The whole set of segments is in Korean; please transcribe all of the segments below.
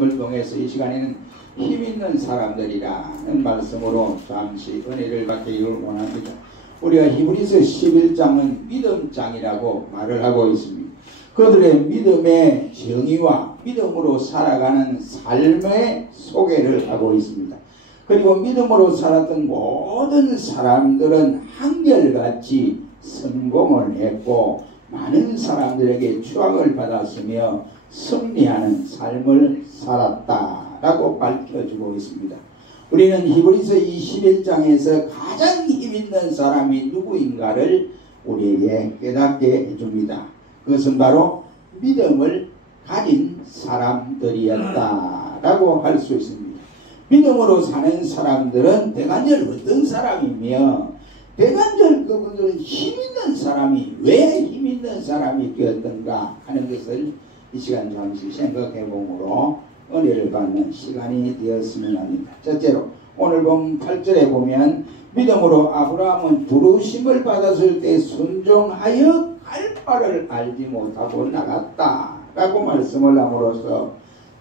을 통해서 이 시간에는 힘있는 사람들이라는 말씀으로 잠시 은혜를 받기를 원합니다. 우리가 히브리서 11장은 믿음장이라고 말을 하고 있습니다. 그들의 믿음의 정의와 믿음으로 살아가는 삶의 소개를 하고 있습니다. 그리고 믿음으로 살았던 모든 사람들은 한결같이 성공을 했고 많은 사람들에게 추앙을 받았으며 승리하는 삶을 살았다라고 밝혀주고 있습니다. 우리는 히브리서 21장에서 가장 힘있는 사람이 누구인가를 우리에게 깨닫게 해줍니다. 그것은 바로 믿음을 가진 사람들이었다라고 할 수 있습니다. 믿음으로 사는 사람들은 대간절 어떤 사람이며 대간절 그분들은 힘있는 사람이 왜 힘있는 사람이 되었던가 하는 것을 이 시간 잠시 생각해보므로 은혜를 받는 시간이 되었으면 합니다. 첫째로 오늘 본 8절에 보면 믿음으로 아브라함은 부르심을 받았을 때 순종하여 할 바를 알지 못하고 나갔다 라고 말씀을 함으로써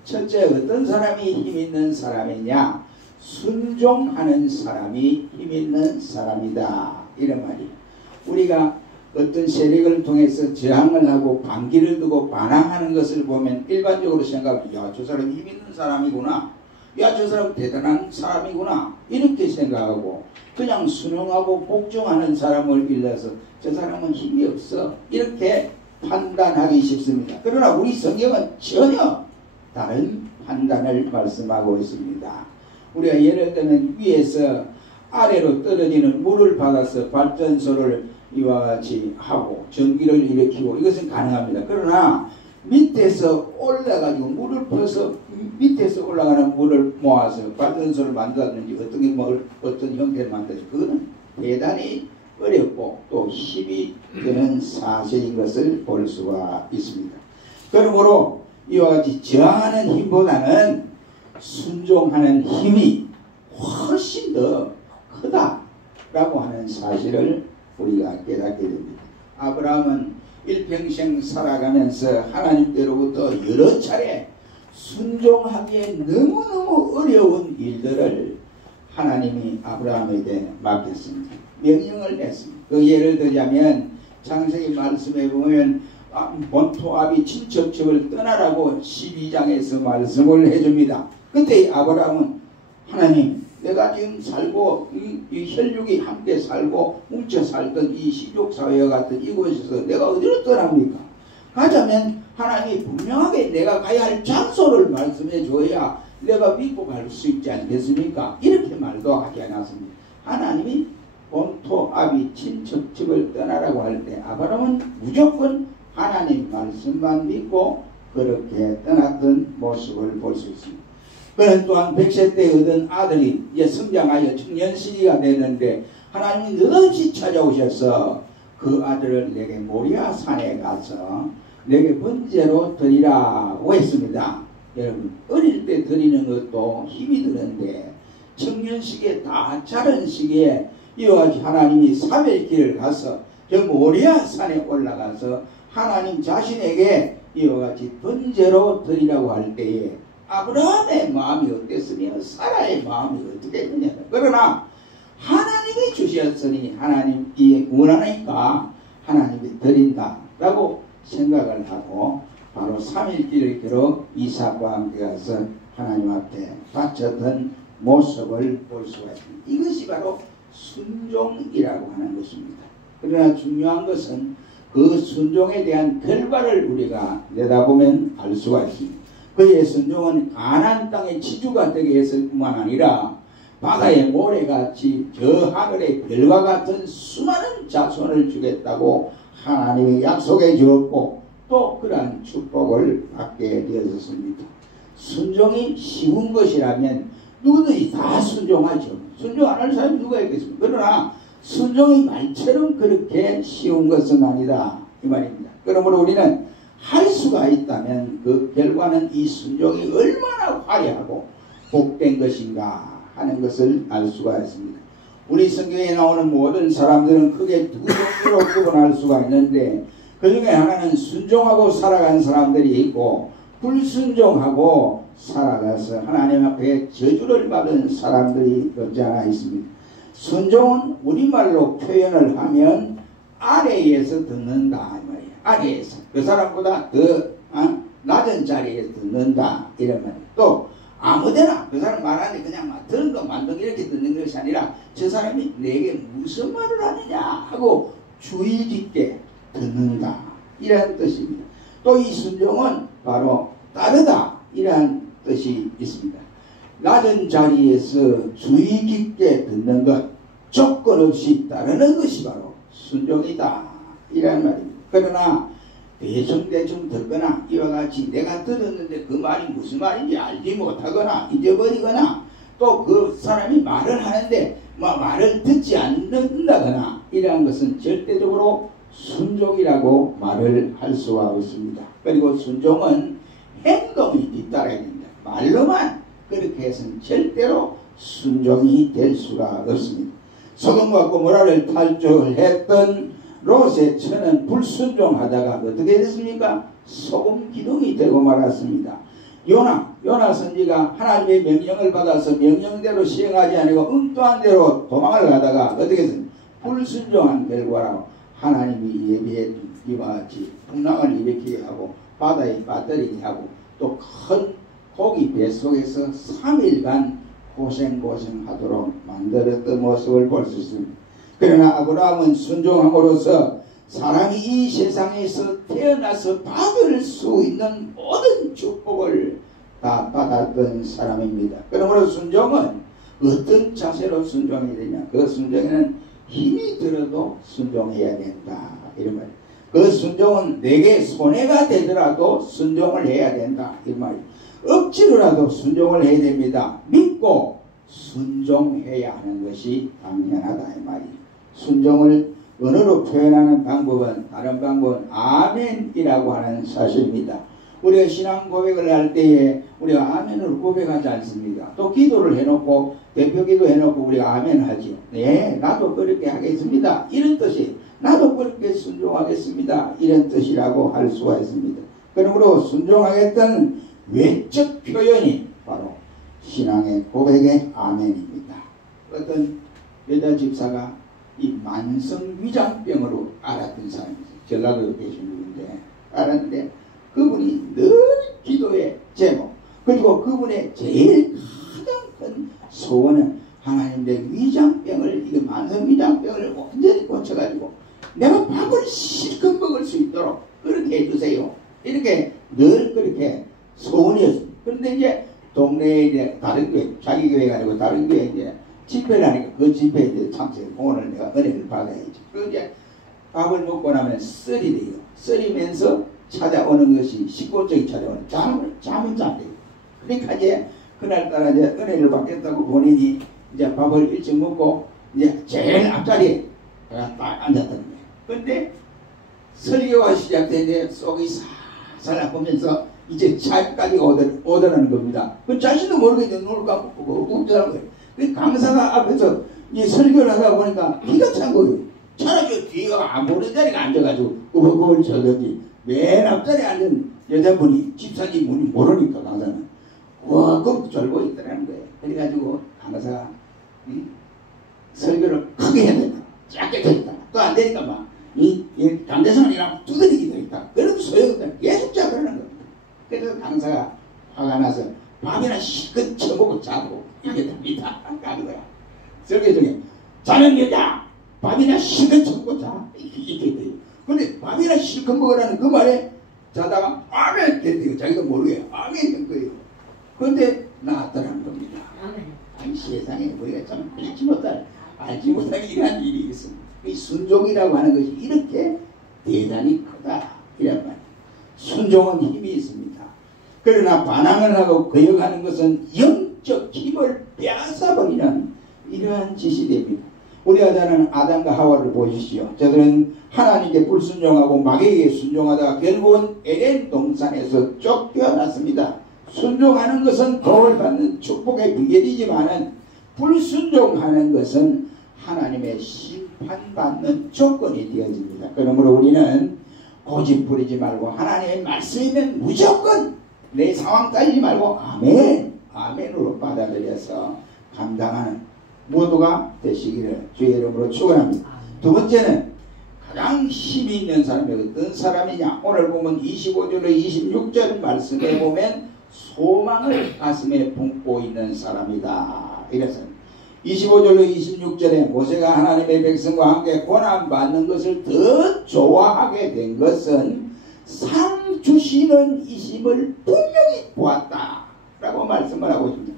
첫째 어떤 사람이 힘있는 사람이냐, 순종하는 사람이 힘있는 사람이다 이런 말이에요. 우리가 어떤 세력을 통해서 저항을 하고 반기를 두고 반항하는 것을 보면 일반적으로 생각하면 야, 저 사람 힘 있는 사람이구나, 야, 저 사람 대단한 사람이구나 이렇게 생각하고 그냥 순응하고 복종하는 사람을 일러서 저 사람은 힘이 없어 이렇게 판단하기 쉽습니다. 그러나 우리 성경은 전혀 다른 판단을 말씀하고 있습니다. 우리가 예를 들면 위에서 아래로 떨어지는 물을 받아서 발전소를 이와 같이 하고 전기를 일으키고 이것은 가능합니다. 그러나 밑에서 올라가지고 물을 퍼서 밑에서 올라가는 물을 모아서 발전소를 만들었는지 어떤 형태를 만들지 그거는 대단히 어렵고 또 힘이 드는 사실인 것을 볼 수가 있습니다. 그러므로 이와 같이 저항하는 힘보다는 순종하는 힘이 훨씬 더 크다라고 하는 사실을 우리가 깨닫게 됩니다. 아브라함은 일평생 살아가면서 하나님께로부터 여러 차례 순종하기에 너무너무 어려운 일들을 하나님이 아브라함에게 맡겼습니다. 명령을 했습니다. 그 예를 들자면 창세기 말씀에 보면 본토압이 친척집을 떠나라고 12장에서 말씀을 해줍니다. 그때 아브라함은 하나님, 내가 지금 살고 이 혈육이 함께 살고 뭉쳐 살던 이 시족사회와 같은 이곳에서 내가 어디로 떠납니까? 가자면 하나님이 분명하게 내가 가야 할 장소를 말씀해 줘야 내가 믿고 갈 수 있지 않겠습니까? 이렇게 말도 하지 않았습니다. 하나님이 본토 아비 친척집을 떠나라고 할 때 아브라함은 무조건 하나님 말씀만 믿고 그렇게 떠났던 모습을 볼 수 있습니다. 그는 또한 100세 때 얻은 아들이 이제 성장하여 청년 시기가 되는데 하나님이 느닷없이 찾아오셔서 그 아들을 내게 모리아 산에 가서 내게 번제로 드리라고 했습니다. 여러분 어릴 때 드리는 것도 힘이 드는데 청년 시기에 다 자른 시기에 이와 같이 하나님이 3일 길을 가서 저 모리아 산에 올라가서 하나님 자신에게 이와 같이 번제로 드리라고 할 때에 아브라함의 마음이 어땠으며 사라의 마음이 어떻게 했느냐. 그러나 하나님이 주셨으니 하나님이 원하니까 하나님이 드린다라고 생각을 하고 바로 3일 길을 걸어 이삭과 함께 가서 하나님 앞에 바쳤던 모습을 볼 수가 있습니다. 이것이 바로 순종이라고 하는 것입니다. 그러나 중요한 것은 그 순종에 대한 결과를 우리가 내다보면 알 수가 있습니다. 그의 순종은 가나안 땅의 지주가 되게 했을 뿐만 아니라 바다의 모래같이 저 하늘의 별과 같은 수많은 자손을 주겠다고 하나님이 약속해 주었고 또 그러한 축복을 받게 되었습니다. 순종이 쉬운 것이라면 누구든지 다 순종하죠. 순종 안 할 사람이 누가 있겠습니까? 그러나 순종이 말처럼 그렇게 쉬운 것은 아니다 이 말입니다. 그러므로 우리는 할 수가 있다면 그 결과는 이 순종이 얼마나 화려하고 복된 것인가 하는 것을 알 수가 있습니다. 우리 성경에 나오는 모든 사람들은 크게 두 종류로 구분할 수가 있는데 그 중에 하나는 순종하고 살아간 사람들이 있고 불순종하고 살아가서 하나님 앞에 저주를 받은 사람들이 없지 않아 있습니다. 순종은 우리말로 표현을 하면 아래에서 듣는다 이 말이에요. 아래에서 그 사람보다 더 낮은 자리에 듣는다 이런 말이에요. 또 아무데나 그 사람 말하는데 그냥 막 들은 거 만든 이렇게 듣는 것이 아니라 저 사람이 내게 무슨 말을 하느냐 하고 주의 깊게 듣는다 이런 뜻입니다. 또 이 순종은 바로 따르다 이런 뜻이 있습니다. 낮은 자리에서 주의 깊게 듣는 것, 조건 없이 따르는 것이 바로 순종이다 이런 말입니다. 그러나 대충 듣거나 이와 같이 내가 들었는데 그 말이 무슨 말인지 알지 못하거나 잊어버리거나 또 그 사람이 말을 하는데 말을 듣지 않는다거나 이러한 것은 절대적으로 순종이라고 말을 할 수가 없습니다. 그리고 순종은 행동이 뒤따라야 됩니다. 말로만 그렇게 해서는 절대로 순종이 될 수가 없습니다. 소돔과 고모라를 탈출했던 롯의 처는 불순종하다가 어떻게 됐습니까? 소금 기둥이 되고 말았습니다. 요나 선지가 하나님의 명령을 받아서 명령대로 시행하지 않고 엉뚱한 대로 도망을 가다가 어떻게 했습니까? 불순종한 결과로 하나님이 예비했던 이와 같이 풍랑을 일으키게 하고 바다에 빠뜨리게 하고 또 큰 고기 뱃속에서 3일간 고생하도록 만들었던 모습을 볼 수 있습니다. 그러나 아브라함은 순종함으로써 사람이 이 세상에서 태어나서 받을 수 있는 모든 축복을 다 받았던 사람입니다. 그러므로 순종은 어떤 자세로 순종해야 되냐? 그 순종에는 힘이 들어도 순종해야 된다 이런 말이에요. 그 순종은 내게 손해가 되더라도 순종을 해야 된다 이런 말이에요. 억지로라도 순종을 해야 됩니다. 믿고 순종해야 하는 것이 당연하다 이 말이에요. 순종을 언어로 표현하는 방법은 다른 방법은 아멘이라고 하는 사실입니다. 우리가 신앙 고백을 할 때에 우리가 아멘으로 고백하지 않습니다. 또 기도를 해놓고 대표기도 해놓고 우리가 아멘 하지요. 네, 나도 그렇게 하겠습니다. 이런 뜻이 나도 그렇게 순종하겠습니다. 이런 뜻이라고 할 수가 있습니다. 그러므로 순종하겠다는 외적 표현이 바로 신앙의 고백의 아멘입니다. 어떤 여자 집사가 이 만성위장병으로 알았던 사람입니다. 전라도에 계신 분인데 알았는데 그분이 늘 기도의 제목 그리고 그분의 제일 가장 큰 소원은 하나님 내 위장병을 이거 만성위장병을 완전히 고쳐가지고 내가 밥을 실컷 먹을 수 있도록 그렇게 해주세요. 이렇게 늘 그렇게 소원이었습니다. 그런데 이제 동네에 이제 다른 교회 자기 교회가 아니고 다른 교회에 이제 집회를 하니까 그 집회에 이제 참석 오늘 내가 은혜를 받아야지. 그 이제 밥을 먹고 나면 썰이 돼요. 썰이면서 찾아오는 것이 식곤증이 찾아오는 잠은 잔대요. 그러니까 이제 그날따라 이제 은혜를 받겠다고 본인이 이제 밥을 일찍 먹고 이제 제일 앞자리에 딱 앉았던 거예요. 근데 설교가 시작되는데 속이 살살 아프면서 이제 차까지 오더라는 겁니다. 그 자신도 모르게 눈을 감고 웃더라는 거예요. 그 강사가 앞에서 이 설교를 하다 보니까 기가 찬 거예요. 차라리 뒤가 안 보는 자리에 앉아가지고 그걸 저더니 맨 앞자리에 앉은 여자분이 집사님 분이 모르니까 강사는 와 그렇게 졸고 있더라는 거예요. 그래가지고 강사가 설교를 크게 해야 된다. 작게 되겠다. 또 안 되니까 막 이 강대상이랑 두드리기 되겠다. 그래도 소용없다. 계속 자그러는 겁니다. 그래서 강사가 화가 나서 밥이나 실컷 쳐먹고 자고 이게 됩니다. 가는 거야. 설교 중에 자는 여자 밥이나 실컷 쳐먹고 자 이렇게 돼요. 근데 밥이나 실컷 먹으라는 그 말에 자다가 아멘 됐대요. 자기도 모르게 아멘 된 거예요. 그런데 나왔더라는 겁니다. 아니 세상에 우리가 참 알지 못할 이런 일이 있습니다. 이 순종이라고 하는 것이 이렇게 대단히 크다 이란 말이에요. 순종은 힘이 있습니다. 그러나 반항을 하고 거역하는 것은 영적 힘을 빼앗아버리는 이러한 짓이 됩니다. 우리가 잘 아는 아담과 하와를 보십시오. 저들은 하나님께 불순종하고 마귀에게 순종하다가 결국은 에덴 동산에서 쫓겨났습니다. 순종하는 것은 도움을 받는 축복의 비결이지만 불순종하는 것은 하나님의 심판받는 조건이 되어집니다. 그러므로 우리는 고집 부리지 말고 하나님의 말씀이면 무조건 내 상황 따지지 말고 아멘, 아멘으로 받아들여서 감당하는 모두가 되시기를 주의 이름으로 축원합니다. 두 번째는 가장 힘이 있는 사람이 어떤 사람이냐. 오늘 보면 25절로 26절 말씀에 보면 소망을 가슴에 품고 있는 사람이다. 이래서 25절로 26절에 모세가 하나님의 백성과 함께 고난받는 것을 더 좋아하게 된 것은 상 주시는 이심을 분명히 보았다 라고 말씀을 하고 있습니다.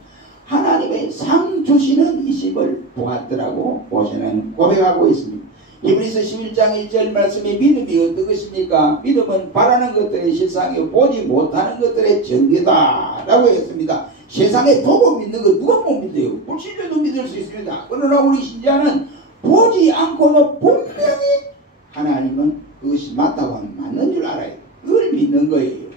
하나님의 상 주시는 이심을 보았더라고 모세는 고백하고 있습니다. 히브리서 11장 1절 말씀에 믿음이 어떤 것입니까? 믿음은 바라는 것들의 실상이요 보지 못하는 것들의 증거다 라고 했습니다. 세상에 보고 믿는 거 누가 못 믿어요? 불신자도 믿을 수 있습니다. 그러나 우리 신자는 보지 않고도 분명히 하나님은 그것이 맞다고 하면 맞는 줄 알아요. 그걸 믿는 거예요.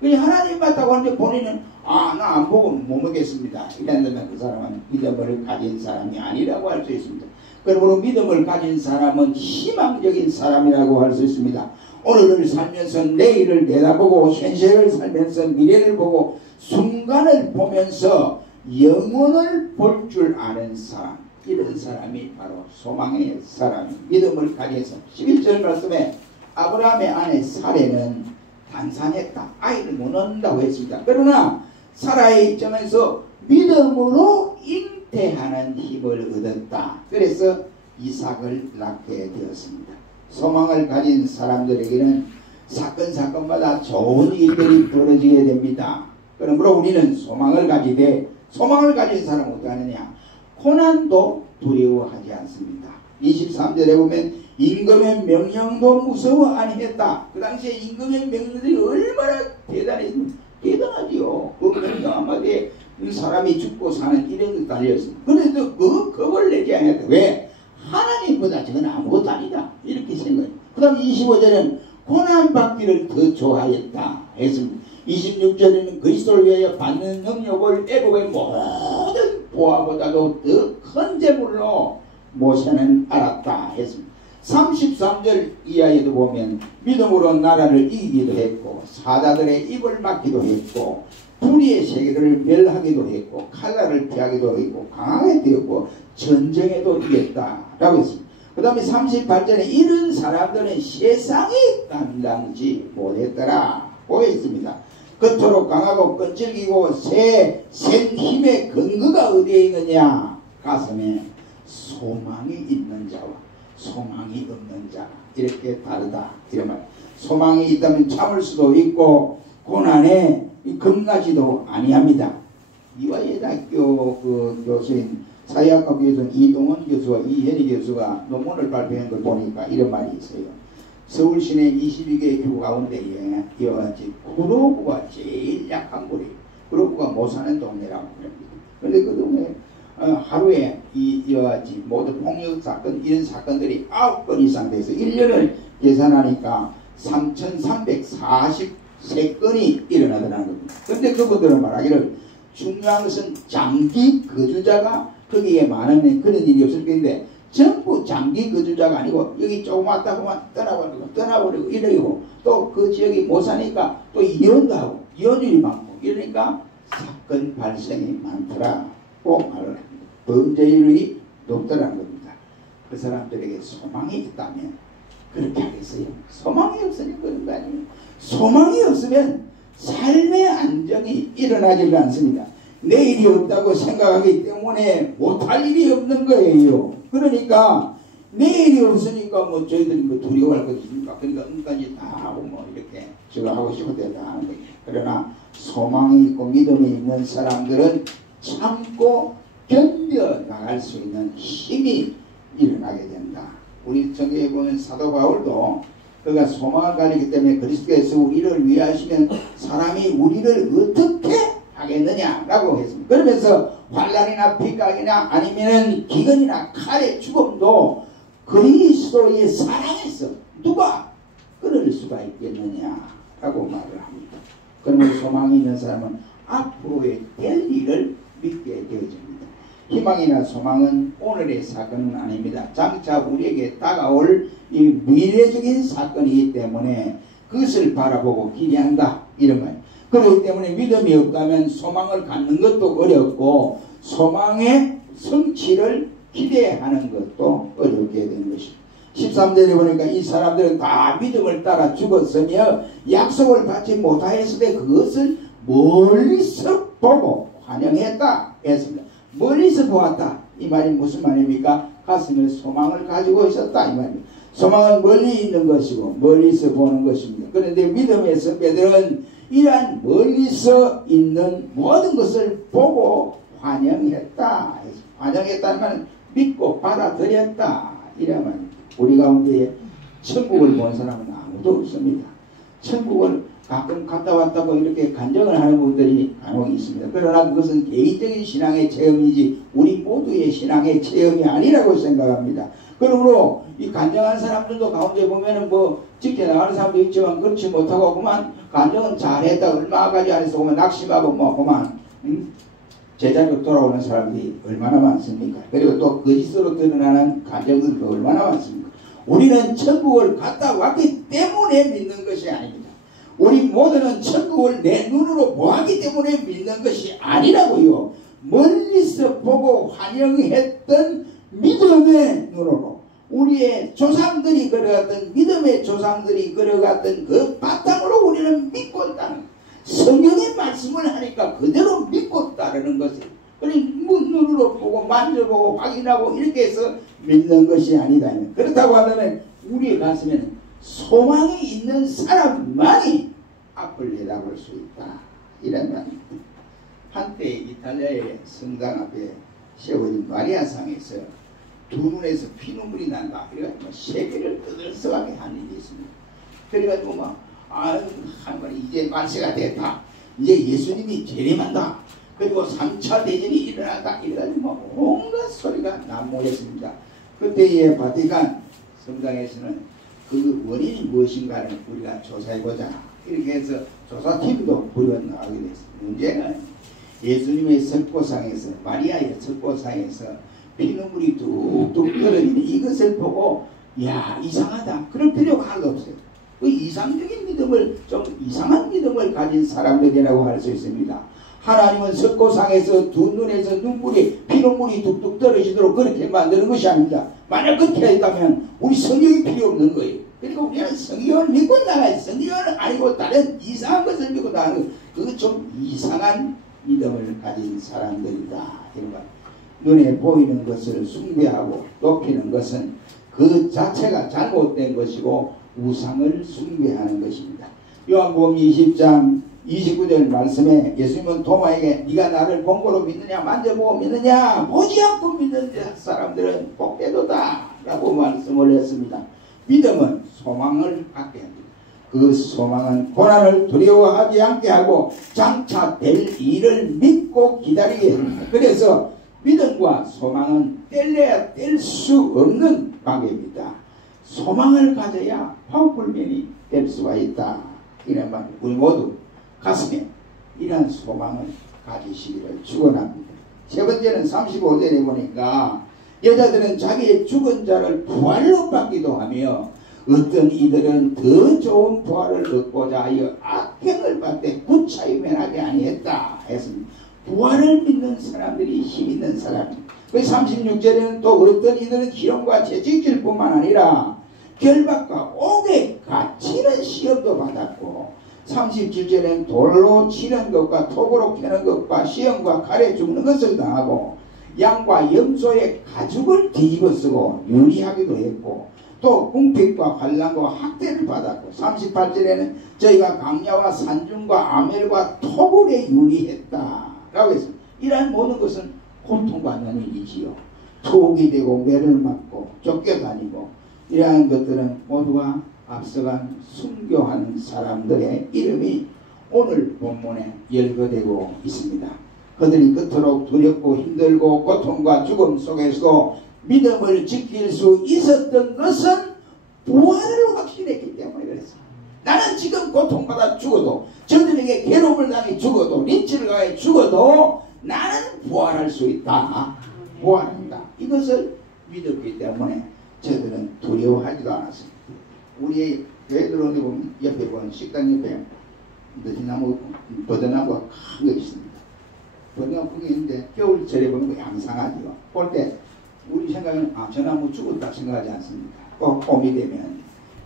그냥 하나님 맞다고 하는데 본인은 나 안 보고 못 먹겠습니다. 이런다면 그 사람은 믿음을 가진 사람이 아니라고 할 수 있습니다. 그러므로 믿음을 가진 사람은 희망적인 사람이라고 할 수 있습니다. 오늘을 살면서 내일을 내다보고 현실을 살면서 미래를 보고 순간을 보면서 영원을 볼 줄 아는 사람, 이런 사람이 바로 소망의 사람, 믿음을 가진 사람. 11절 말씀에 아브라함의 아내 사레는 단산했다. 아이를 못 얻는다고 했습니다. 그러나 사라의 입장에서 믿음으로 잉태하는 힘을 얻었다. 그래서 이삭을 낳게 되었습니다. 소망을 가진 사람들에게는 사건마다 좋은 일들이 벌어지게 됩니다. 그러므로 우리는 소망을 가지되, 소망을 가진 사람은 어떻게 하느냐? 고난도 두려워하지 않습니다. 23절에 보면 임금의 명령도 무서워 아니했다. 그 당시에 임금의 명령들이 얼마나 대단했습니까? 대단하지요. 그 명령 한마디에 사람이 죽고 사는 이런 게 달려있습니다. 그래도 그걸 내지 않았다. 왜? 하나님보다 저건 아무것도 아니다. 이렇게 생각해요. 그 다음 25절에는 고난받기를 더 좋아했다 했습니다. 26절에는 그리스도를 위하여 받는 능력을 애국의 모든 보화보다도 더 큰 재물로 모세는 알았다 했습니다. 33절 이하에도 보면 믿음으로 나라를 이기기도 했고 사자들의 입을 막기도 했고 불의의 세계를 멸하기도 했고 칼날을 피하기도 했고 강하게 되었고 전쟁에도 이겼다라고 했습니다. 그 다음에 38절에 이런 사람들은 세상이 감당지 못했더라고 했습니다. 그토록 강하고 끈질기고 센 힘의 근거가 어디에 있느냐? 가슴에 소망이 있는 자와 소망이 없는 자, 이렇게 다르다 이런 말. 소망이 있다면 참을 수도 있고 고난에 겁나지도 아니합니다. 이화여대학교 그 교수인 사회학과 교수인 이동원 교수와 이현희 교수가 논문을 발표한 걸 보니까 이런 말이 있어요. 서울 시내 22개 교 가운데에 이와 같이 구로구가 제일 약한 곳이에요. 구로구가 못 사는 동네라고 그럽니다. 그런데 그 동네 하루에 이와 같이 모두 폭력 사건 이런 사건들이 9건 이상 돼서 1년을 계산하니까 3,343건이 일어나더라는 겁니다. 그런데 그분들은 말하기를 중요한 것은 장기 거주자가 거기에 많으면 그런 일이 없을 텐데 전부 장기 거주자가 아니고 여기 조금 왔다 보면 떠나버리고 이러고 또 그 지역이 못 사니까 또 이혼도 하고 이혼율이 많고 이러니까 사건 발생이 많더라고 말을 합니다. 범죄율이 높더라는 겁니다. 그 사람들에게 소망이 있다면 그렇게 하겠어요? 소망이 없으니 그런 거 아니에요. 소망이 없으면 삶의 안정이 일어나지가 않습니다. 내일이 없다고 생각하기 때문에 못할 일이 없는 거예요. 그러니까 내일이 없으니까 뭐 저희들이 뭐 두려워할 것 있습니까? 그러니까 은까지 다 하고 뭐 이렇게 제가 하고 싶은 대로 다 하는 거예요. 그러나 소망이 있고 믿음이 있는 사람들은 참고 견뎌 나갈 수 있는 힘이 일어나게 된다. 우리 성경에 보면 사도 바울도 그가 소망을 가지기 때문에 그리스도께서 우리를 위하시면 사람이 우리를 어떻게 하겠느냐라고 했습니다. 그러면서 환난이나 핍박이나 아니면은 기근이나 칼의 죽음도 그리스도의 사랑에서 누가 끊을 수가 있겠느냐라고 말을 합니다. 그러면 소망이 있는 사람은 앞으로의 될 일을 믿게 되어집니다. 희망이나 소망은 오늘의 사건은 아닙니다. 장차 우리에게 다가올 이 미래적인 사건이기 때문에 그것을 바라보고 기대한다 이런 말. 그렇기 때문에 믿음이 없다면 소망을 갖는 것도 어렵고 소망의 성취를 기대하는 것도 어렵게 된 것입니다. 13절에 보니까 이 사람들은 다 믿음을 따라 죽었으며 약속을 받지 못하였을 때 그것을 멀리서 보고 환영했다 했습니다. 멀리서 보았다. 이 말이 무슨 말입니까? 가슴에 소망을 가지고 있었다 이 말입니다. 소망은 멀리 있는 것이고 멀리서 보는 것입니다. 그런데 믿음의 선배들은 이러한 멀리서 있는 모든 것을 보고 환영했다. 환영했다는 말은 믿고 받아들였다 이라면 우리 가운데 천국을 본 사람은 아무도 없습니다. 천국을 가끔 갔다 왔다고 이렇게 간증을 하는 분들이 간혹 있습니다. 그러나 그것은 개인적인 신앙의 체험이지 우리 모두의 신앙의 체험이 아니라고 생각합니다. 그러므로 이 간증한 사람들도 가운데 보면은 뭐 지켜나가는 사람도 있지만 그렇지 못하고 그만 간증은 잘했다 얼마 가지 안에서 보면 낙심하고 뭐 그만 제자리로 돌아오는 사람들이 얼마나 많습니까? 그리고 또 거짓으로 드러나는 간증들도 얼마나 많습니까? 우리는 천국을 갔다 왔기 때문에 믿는 것이 아닙니다. 우리 모두는 천국을 내 눈으로 보았기 때문에 믿는 것이 아니라고요. 멀리서 보고 환영했던 믿음의 눈으로 우리의 조상들이 걸어갔던 믿음의 조상들이 걸어갔던 그 바탕으로 우리는 믿고 있다는 성경의 말씀을 하니까 그대로 믿고 따르는 것이 눈으로 보고 만져보고 확인하고 이렇게 해서 믿는 것이 아니다. 그렇다고 하면 우리의 가슴에는 소망이 있는 사람만이 앞을 내다볼 수 있다. 이러면 한때 이탈리아의 성당 앞에 세워진 마리아상에서 두 눈에서 피눈물이 난다. 그래가지고 세계를 떠들썩하게 한 일이 있습니다. 그래가지고 막 한 말이 이제 만세가 됐다. 이제 예수님이 재림한다. 그리고 3차 대전이 일어났다. 이래가지고 막 온갖 소리가 난무했습니다. 그때의 바티칸 성당에서는 그 원인이 무엇인가를 우리가 조사해보자. 이렇게 해서 조사팀도 불러나가게 됐습니다. 문제는 예수님의 석고상에서 마리아의 석고상에서 피눈물이 뚝뚝 떨어지는 이것을 보고 야 이상하다. 그럴 필요가 하나도 없어요. 그 이상적인 믿음을 좀 이상한 믿음을 가진 사람들이라고 할 수 있습니다. 하나님은 석고상에서 두 눈에서 눈물이 피눈물이 뚝뚝 떨어지도록 그렇게 만드는 것이 아닙니다. 만약 그렇게 했다면 우리 성경이 필요 없는 거예요. 그러니까 우리는 성경을 믿고 나가야 성경은 아니고 다른 이상한 것을 믿고 나가는 거. 그거 좀 이상한 믿음을 가진 사람들이다. 이런 거. 눈에 보이는 것을 숭배하고 높이는 것은 그 자체가 잘못된 것이고 우상을 숭배하는 것입니다. 요한복음 20장 29절 말씀에 예수님은 도마에게 네가 나를 본고로 믿느냐 만져보고 믿느냐 보지 않고 믿는 사람들은 복되도다 라고 말씀을 했습니다. 믿음은 소망을 갖게 합니다. 그 소망은 고난을 두려워하지 않게 하고 장차 될 일을 믿고 기다리게 합니다. 그래서 믿음과 소망은 뗄래야 뗄 수 없는 관계입니다. 소망을 가져야 화합불면이 될 수가 있다. 이런 말 우리 모두 가슴에 이러한 소망을 가지시기를 축원합니다. 세 번째는 35절에 보니까 여자들은 자기의 죽은 자를 부활로 받기도 하며 어떤 이들은 더 좋은 부활을 얻고자 하여 악행을 받되 구차히 면하지 아니했다 했습니다. 부활을 믿는 사람들이 힘 있는 사람입니다. 36절에는 또 어떤 이들은 기름과 채찍질 뿐만 아니라 결박과 옥에 갇히는 시험도 받았고 37절에는 돌로 치는 것과 톱으로 캐는 것과 시험과 칼에 죽는 것을 당하고 양과 염소의 가죽을 뒤집어 쓰고 유리하기도 했고 또 궁핍과 환난과 학대를 받았고 38절에는 저희가 강야와 산중과 아멜과 토굴에 유리했다 라고 했습니다. 이러한 모든 것은 고통받는 일이지요. 투옥이 되고 매를 맞고 쫓겨다니고 이러한 것들은 모두가 앞서간 순교하는 사람들의 이름이 오늘 본문에 열거되고 있습니다. 그들이 그토록 두렵고 힘들고 고통과 죽음 속에서도 믿음을 지킬 수 있었던 것은 부활을 확신했기 때문에 그랬습니다. 나는 지금 고통받아 죽어도 저들에게 괴로움을 당해 죽어도 린치를 당해 죽어도 나는 부활할 수 있다. 부활한다. 이것을 믿었기 때문에 저들은 두려워하지도 않았습니다. 우리 교회 들어오는데 보면 옆에 보면 식당 옆에 느티나무, 버드나무가 큰 거 있습니다. 버드나무 그게 있는데 겨울철에 보는 거 양상하지요. 볼 때 우리 생각에는 저 나무 죽었다 생각하지 않습니다. 꼭 봄이 되면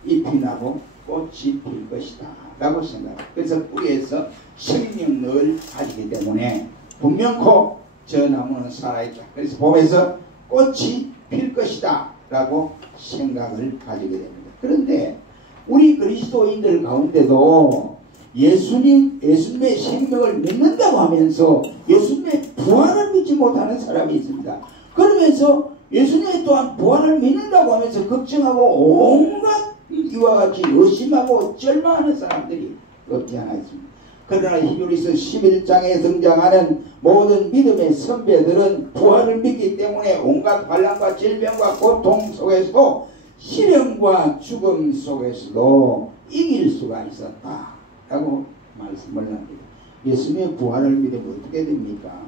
잎이 나고 꽃이 필 것이다 라고 생각합니다. 그래서 뿌리에서 생명력을 가지기 때문에 분명코 저 나무는 살아있다. 그래서 봄에서 꽃이 필 것이다 라고 생각을 가지게 됩니다. 그런데 우리 그리스도인들 가운데도 예수님의 생명을 믿는다고 하면서 예수님의 부활을 믿지 못하는 사람이 있습니다. 그러면서 예수님 또한 부활을 믿는다고 하면서 걱정하고 온갖 이와 같이 의심하고 절망하는 사람들이 없지 않아 있습니다. 그러나 히브리서 11장에 등장하는 모든 믿음의 선배들은 부활을 믿기 때문에 온갖 환난과 질병과 고통 속에서도 시련과 죽음 속에서도 이길 수가 있었다 라고 말씀을 합니다. 예수님의 부활을 믿으면 어떻게 됩니까?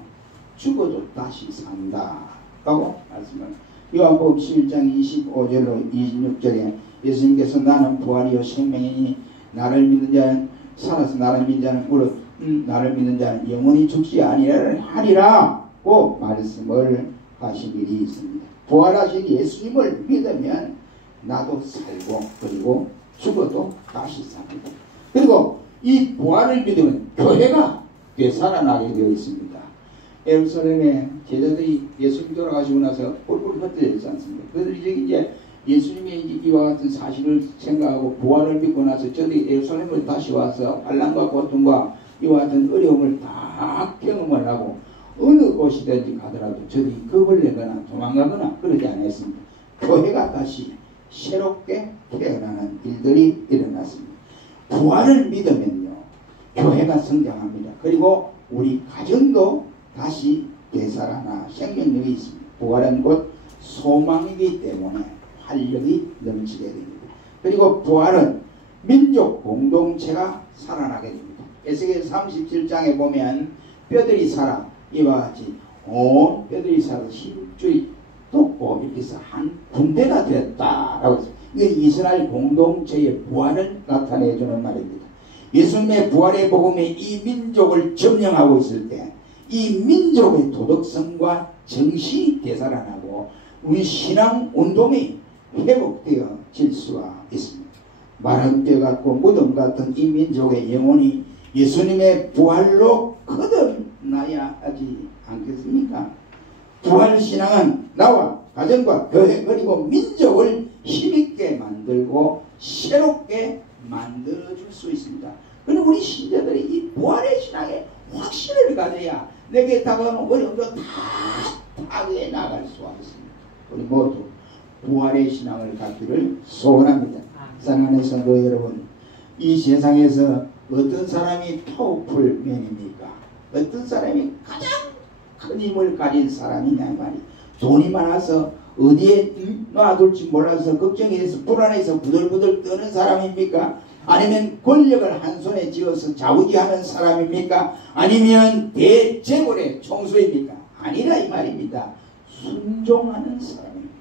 죽어도 다시 산다 라고 말씀을 합니다. 요한복음 11장 25절로 26절에 예수님께서 나는 부활이요 생명이니 나를 믿는 자는 살아서 나를 믿는 자는 나를 믿는 자는 영원히 죽지 아니하리라고 말씀을 하신 일이 있습니다. 부활하신 예수님을 믿으면 나도 살고 그리고 죽어도 다시 삽니다. 그리고 이 부활을 믿으면 교회가 되살아나게 되어 있습니다. 예루살렘에 제자들이 예수님 돌아가시고 나서 뿔뿔 흩어져 있지 않습니까? 그들이 이제 예수님의 이와 같은 사실을 생각하고 부활을 믿고 나서 저들이 예루살렘을 다시 와서 환난과 고통과 이와 같은 어려움을 다 경험을 하고 어느 곳이든지 가더라도 저들이 겁을 내거나 도망가거나 그러지 않았습니다. 교회가 다시 새롭게 태어나는 일들이 일어났습니다. 부활을 믿으면요 교회가 성장합니다. 그리고 우리 가정도 다시 되살아나 생명력이 있습니다. 부활은 곧 소망이기 때문에 활력이 넘치게 됩니다. 그리고 부활은 민족 공동체가 살아나게 됩니다. 에스겔 37장에 보면 뼈들이 살아 이와 같이 온 뼈들이 살아 힘줄이 돋고 이렇게 해서 한 군대가 되었다라고 했습니다. 이게 이스라엘 공동체의 부활을 나타내주는 말입니다. 예수님의 부활의 복음이 이 민족을 점령하고 있을 때 이 민족의 도덕성과 정신이 되살아나고 우리 신앙 운동이 회복되어질 수가 있습니다. 마른 뼈 같고 무덤 같은 이 민족의 영혼이 예수님의 부활로 거듭나야 하지 않겠습니까? 부활신앙은 나와 가정과 교회 그리고 민족을 힘있게 만들고 새롭게 만들어줄 수 있습니다. 그리고 우리 신자들이 이 부활의 신앙에 확신을 가져야 내게 다가오는 어려움도 다 타개해 나갈 수가 있습니다. 우리 모두 부활의 신앙을 갖기를 소원합니다. 사랑하는 성도 여러분, 이 세상에서 어떤 사람이 파워풀 맨입니까? 어떤 사람이 가장 큰 힘을 가진 사람이냐 말이 돈이 많아서 어디에 놔둘지 몰라서 걱정해서 불안해서 부들부들 떠는 사람입니까? 아니면 권력을 한 손에 쥐어서 좌우지하는 사람입니까? 아니면 대재벌의 총수입니까? 아니라 이 말입니다. 순종하는 사람입니다.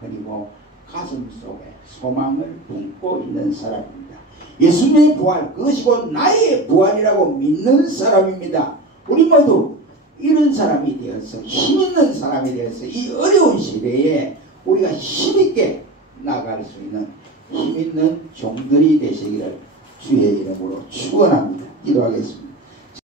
그리고 가슴 속에 소망을 품고 있는 사람입니다. 예수님의 부활, 그것이 곧 나의 부활이라고 믿는 사람입니다. 우리 모두 이런 사람이 되어서 힘있는 사람이 되어서 이 어려운 시대에 우리가 힘있게 나갈 수 있는 힘있는 종들이 되시기를 주의 이름으로 축원합니다. 기도하겠습니다.